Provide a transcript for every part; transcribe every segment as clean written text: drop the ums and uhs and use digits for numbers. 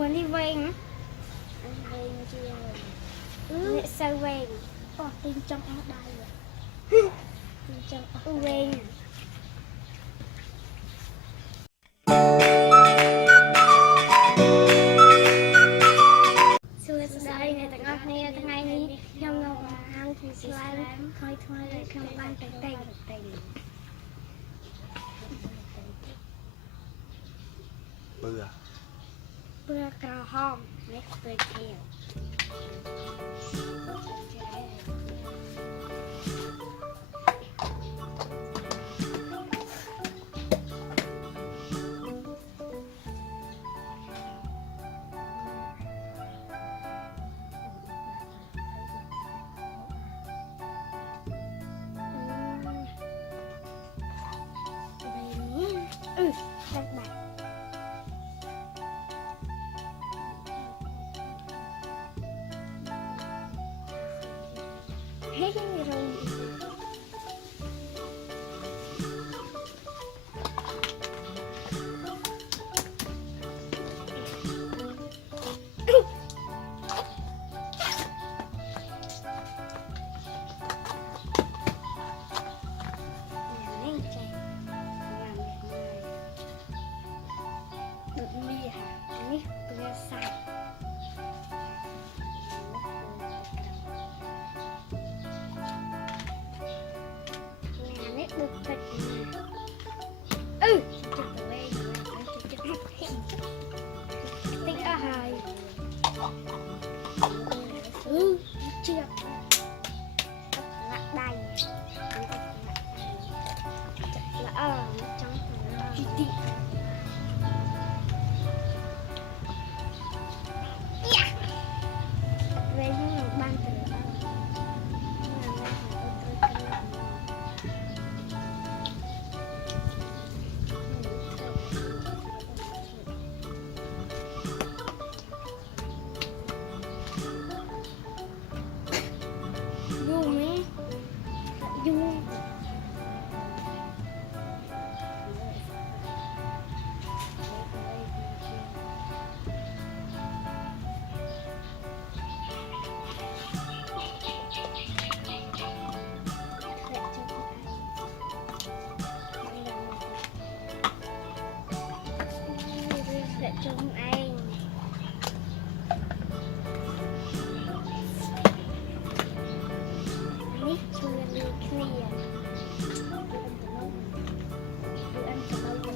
วันนี้เวงเนี่ยใส่เวงอ๋อตีนจังเอาได้เลยตีนจังเอาเวงสวัสดีในแต่งงานในนี้ยังเงาหางที่สลายคอยทอยคำบ้านแต่งเบื่อกระห้อมไม่เคยเที่ยวสักบาทเฮ้ยเรามีค่ะอันนี้ตัวใส่được thật tính ở hai chưa lại đây là ở trong phần về những ban từ dung chúng anh nít chưa đi clear đưa anh cầm bao nhiêu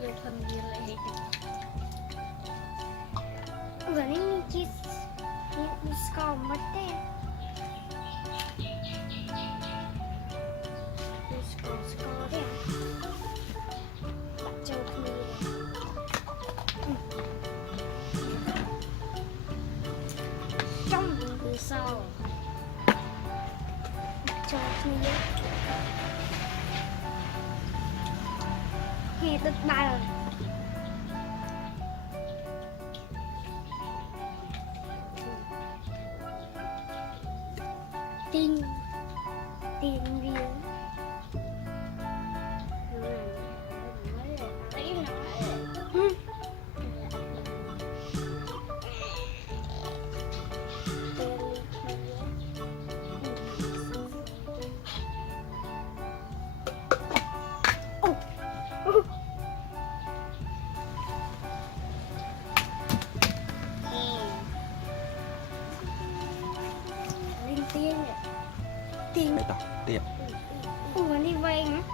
vô phần gì lại vừa nãy mình chỉ những score mất đấy score đấy bạn châu khi trong từ sau châu khi nghe tất ba rồi tiền view tiền tiệmวันนี้เวงเนี่ย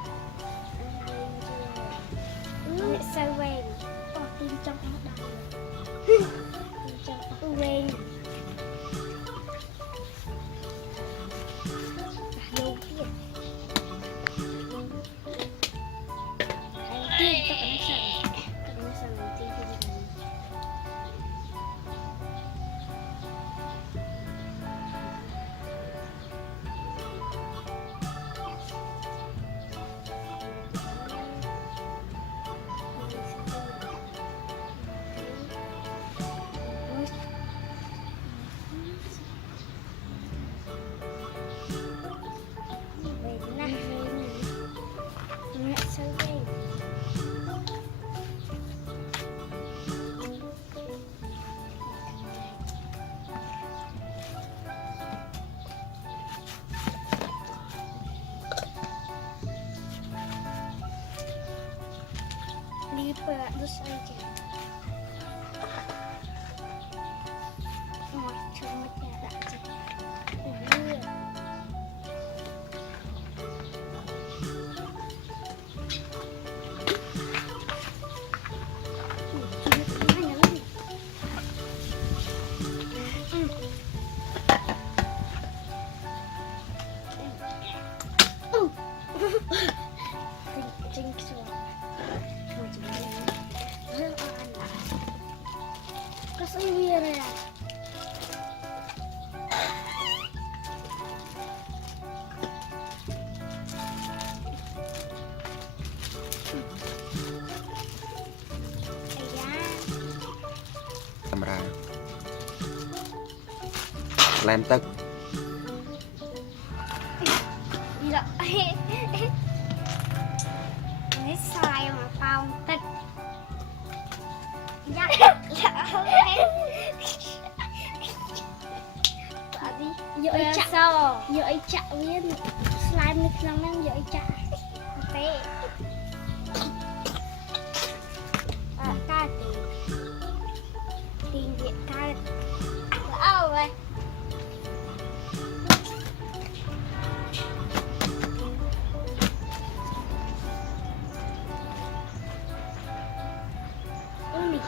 ใส่เวงอ๋อตีนจังเอาได้เลยตีนจังเอาเวงลงเทียบตีนต้องกันสั่งตีน bữa đứt say chứ ngồi chung một nhà đã chứ đưa Chính xuống thôi chúng ta rất ăn có sự viên này à camera làm tức dạ lấy sai mà bao tịch dạ dội chạ viên slime nước nóng em dội chạ té ca tiền viện ca áo vậy ui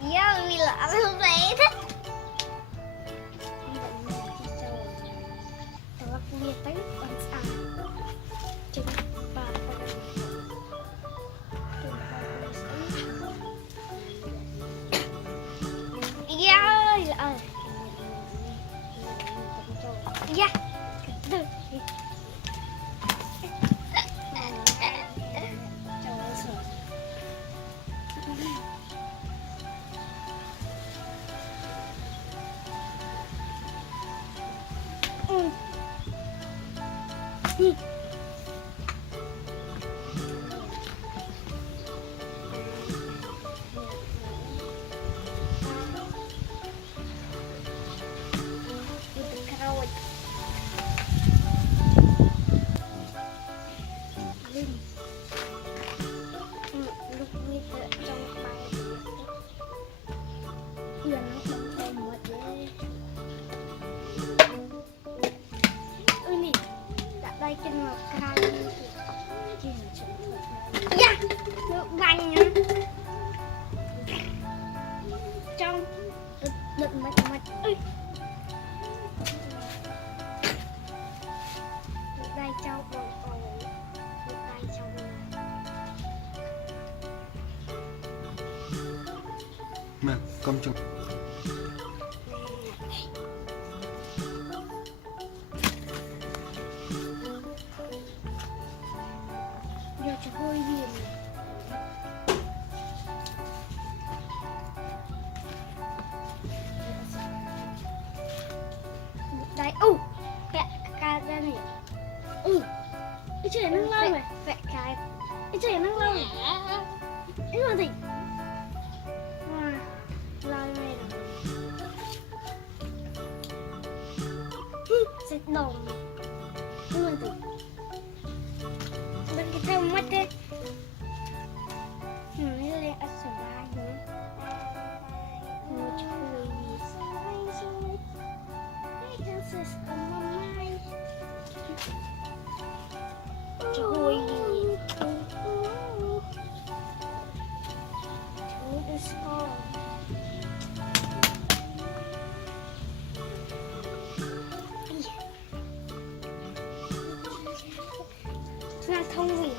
Yo, vì lạ luôn vậy thế. Tawag niya tayo once Chừng ba Yeah. Đây trên một cái yeah, nước bánh nữa trong đựng mạch đây châu bồn đây châu mà công chung cho hơi hiền đây cái ra này cái chuyện năng lâu rồi cái chuyện năng lâu rồi cái mà gì lâu này rồi sẽ đồng cái mà gì bên kita mất đấy ini lihat semuanya mau cuy ini sistem mamai cuy cuy sekolah là thông gì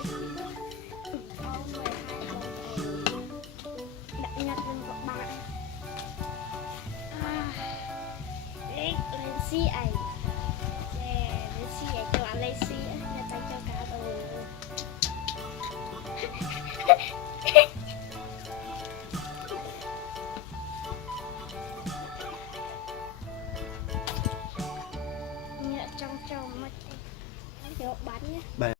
đã nhặt lên của bạn lên xí ấy lên xí ấy cho bạn lên xí nhặt tay cho cá rồi nhặt trong mất chỗ bán nhé